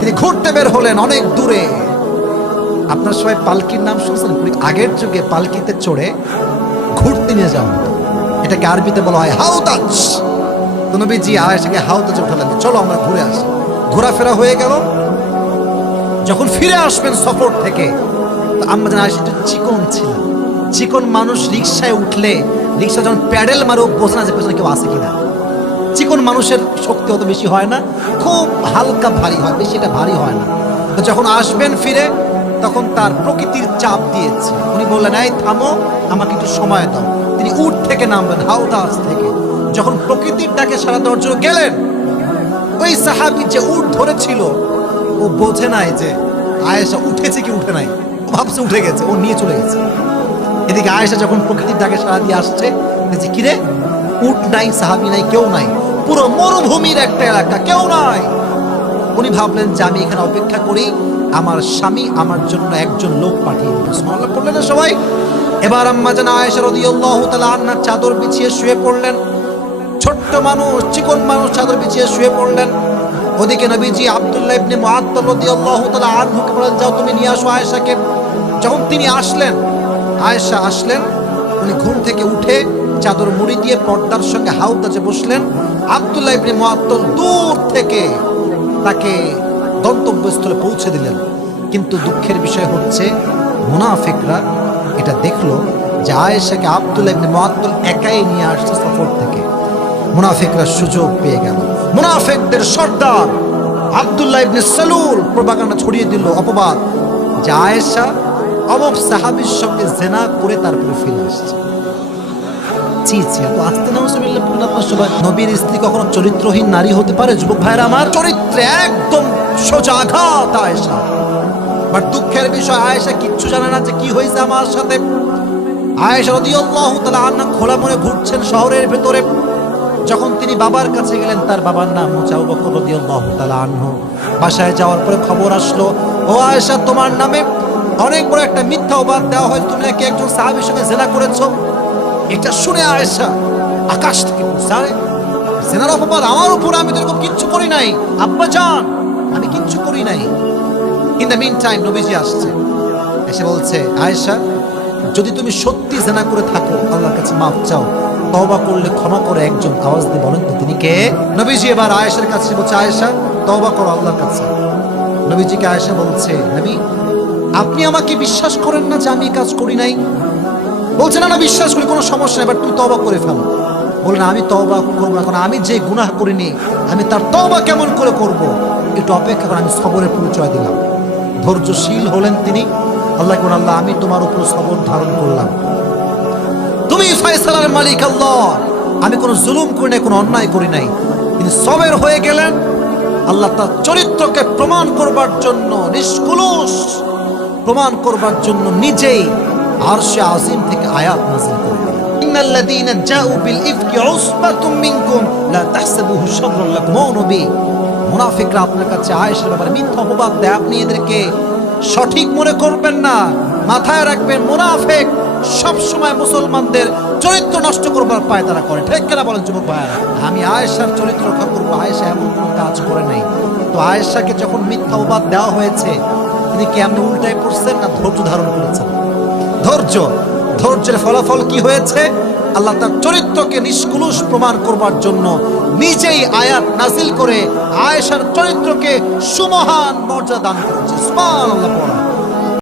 তিনি ঘুরতে বের হলেন অনেক দূরে। আপনার সবাই পালকির নাম শুনছেন? আগের যুগে পালকিতে চড়ে ঘুরতে নিয়ে যাওয়া হতো, এটাকে আরবিতে বলা হয় হাউতাজ। তো নবীজি আয়েশাকে হাউতাজে উঠালেন, চলো আমরা ঘুরে আসি। ঘোরাফেরা হয়ে গেল। যখন ফিরে আসবেন সফর থেকে, তো আম্মা জান আয়েশা একটু চিকন ছিল। চিকন মানুষ রিক্সায় উঠলে রিক্সা যখন প্যাডেল মারো বোঝা না যে পেছনে কেউ আছে কিনা। চিকন মানুষের শক্তি অত বেশি হয় না, খুব হালকা ভারী হয়, বেশি এটা ভারী হয় না। তো যখন আসবেন ফিরে, তখন তার প্রকৃতির চাপ দিয়েছে। উনি বললেন, এই থামো, আমাকে একটু সময় দাও। তিনি উট থেকে নামবেন, হাউদাস থেকে। যখন প্রকৃতির ডাকে সাড়া দেওয়ার জন্য গেলেন, ওই সাহাবী যে উট ধরেছিল, ও বোঝে নাই যে আয়েশা উঠেছে কি উঠে নাই। ও ভাবছে উঠে গেছে, ও নিয়ে চলে গেছে। এদিকে আয়েশা যখন প্রকৃতির ডাকে সাড়া দিয়ে আসছে, দেখছে কিরে, উট নাই, সাহাবী নাই, কেউ নাই, পুরো মরুভূমির একটা এলাকা, কেউ নাই। উনি ভাবলেন যে আমি এখানে অপেক্ষা করি, আমার স্বামী আমার জন্য একজন লোক পাঠিয়ে দিল। সুবহানাল্লাহ পড়লেন না সবাই? এবার আম্মা জান আয়েশা রাদিয়াল্লাহু তাআলা আনহা চাদর বিছিয়ে শুয়ে পড়লেন। ছোট্ট মানুষ, চিকন মানুষ চাদর বিছিয়ে শুয়ে পড়লেন। ওদিকে নবীজি আব্দুল্লাহ ইবনে মুআত্তাল রাদিয়াল্লাহু তাআলা আনহুকে বললেন, যাও তুমি নিয়ে আসো আয়েশাকে। যখন তিনি আসলেন, আয়েশা আসলেন, উনি ঘুম থেকে উঠে চাদর মুড়ি দিয়ে পর্দার সঙ্গে হাউদাজে বসলেন। আব্দুল্লাহ ইবনে মুআত্তাল দূর থেকে তাকে গন্তব্যস্থলে পৌঁছে দিলেন। কিন্তু দুঃখের বিষয় হচ্ছে, মুনাফিকরা এটা দেখলো যে আয়েশাকে আব্দুল্লাহ ইবনে মুআত্তাল একাই নিয়ে আসছে সফর থেকে। মুনাফিকরা সুযোগ পেয়ে গেল। মুনাফিকদের সর্দার আব্দুল্লাহ ইবনে সালুল প্রপাগান্ডা ছড়িয়ে দিল, অপবাদ, যে আয়েশা অমুক সাহাবীর সঙ্গে জেনা করে তারপরে ফিরে আসছে। জি জি, এত আস্তে নাউজুবিল্লাহ পড়লেন আপনার সবাই। নবীর স্ত্রী কখনো চরিত্রহীন নারী হতে পারে? যুবক ভাইরা আমার, চরিত্রে একদম সোজা আঘাত আয়েশা। বাট দুঃখের বিষয়, আয়েশা কিচ্ছু জানে না যে কি হয়েছে আমার সাথে। আয়েশা রাদিয়াল্লাহু তাআলা আনহা খোলা মনে ঘুরছেন শহরের ভেতরে। যখন তিনি বাবার কাছে গেলেন, তার বাবার নাম হচ্ছে আবু বকর রাদিয়াল্লাহু তাআলা আনহু। বাসায় যাওয়ার পরে খবর আসলো, ও আয়েশা, তোমার নামে অনেক বড় একটা মিথ্যা অপবাদ দেওয়া হয়, তুমি নাকি একজন সাহাবীর সঙ্গে জেনা করেছো। এটা শুনে আয়েশা আকাশ থেকে পড়ছে, আরে জেনার অপবাদ আমার উপর, আমি তো এরকম কিচ্ছু করি নাই আব্বা জান, আমি কিচ্ছু করি নাই। ইন দ্য মিন টাইম নবীজি আসছে, এসে বলছে, আয়েশা, যদি তুমি সত্যি জেনা করে থাকো, আল্লাহর কাছে মাফ চাও, তওবা করলে ক্ষমা করে একজন আওয়াজ দিয়ে বলেন তো তিনি কে? নবীজি এবার আয়েশার কাছে বলছে, আয়েশা, তওবা করো আল্লাহর কাছে। নবীজিকে আয়েশা বলছে, নবী, আপনি আমাকে বিশ্বাস করেন না যে আমি কাজ করি নাই? বলছে, না না, বিশ্বাস করি, কোনো সমস্যা নেই, বাট তুই তওবা করে ফেলো। বললেন, আমি তওবা করবো না, কারণ আমি যে গুনাহ করিনি, আমি তার তওবা কেমন করে করব? একটু অপেক্ষা করে, আমি সবরের পরিচয় দিলাম। ধৈর্যশীল হলেন তিনি। আল্লাহকে বলেন, আল্লাহ, আমি তোমার উপর সবর ধারণ করলাম, তুমি ফয়সালার মালিক আল্লাহ, আমি কোনো জুলুম করি নাই, কোনো অন্যায় করি নাই। তিনি সবের হয়ে গেলেন। আল্লাহ তার চরিত্রকে প্রমাণ করবার জন্য, নিষ্কলুষ প্রমাণ করবার জন্য নিজেই আরশে আজিম থেকে আয়াত নাযিল করে দিলেন। ইন্নাল্লাযীনা জাউ বিল ইফকি উসবাতুম মিনকুম লা তাহসাবুহু শাররান লাকুম। ও নবী, মুনাফিকরা আপনার কাছে আয়েশার ব্যাপারে মিথ্যা অপবাদ দেয়, আপনি এদেরকে সঠিক মনে করবেন না। মাথায় রাখবেন, মুনাফিক সব সময় মুসলমানদের চরিত্র নষ্ট করবার পায় তারা করে। ঠিক কিনা বলেন যুবক ভাইরা? আমি আয়েশার চরিত্র রক্ষা করবো, আয়েশা এমন কোনো কাজ করে নাই। তো আয়েশাকে যখন মিথ্যা অপবাদ দেওয়া হয়েছে, তিনি কেমন উল্টায় পড়ছেন না ধৈর্য ধারণ করেছেন? ধৈর্যের ফলাফল কি হয়েছে? আল্লাহ তার চরিত্রকে নিষ্কলুষ প্রমাণ করবার জন্য নিজেই আয়াত নাজিল করে আয়েশার চরিত্রকে সুমহান মর্যাদা দান করেছে। সুবহানাল্লাহ।